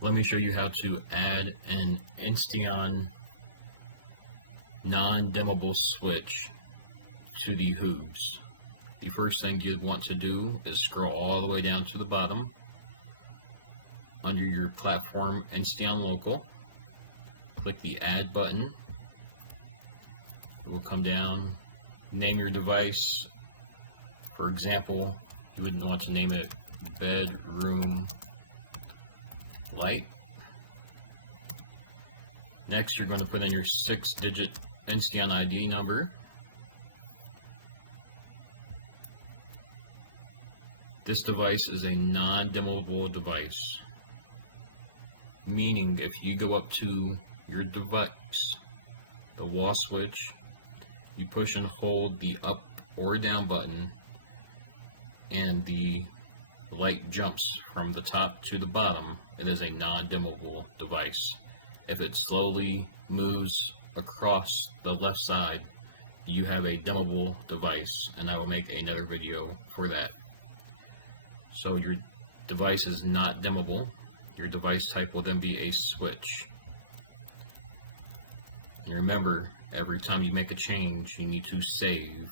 Let me show you how to add an Insteon non-dimmable switch to the Hoobs. The first thing you'd want to do is scroll all the way down to the bottom under your platform Insteon local. Click the add button. It will come down, name your device. For example, you would want to name it bedroom light. Next, you're going to put in your 6-digit Insteon ID number. This device is a non-dimmable device, meaning if you go up to your device, the wall switch, you push and hold the up or down button, and the light jumps from the top to the bottom, it is a non-dimmable device. If it slowly moves across the left side, you have a dimmable device, and I will make another video for that. So your device is not dimmable. Your device type will then be a switch. And remember, every time you make a change, you need to save.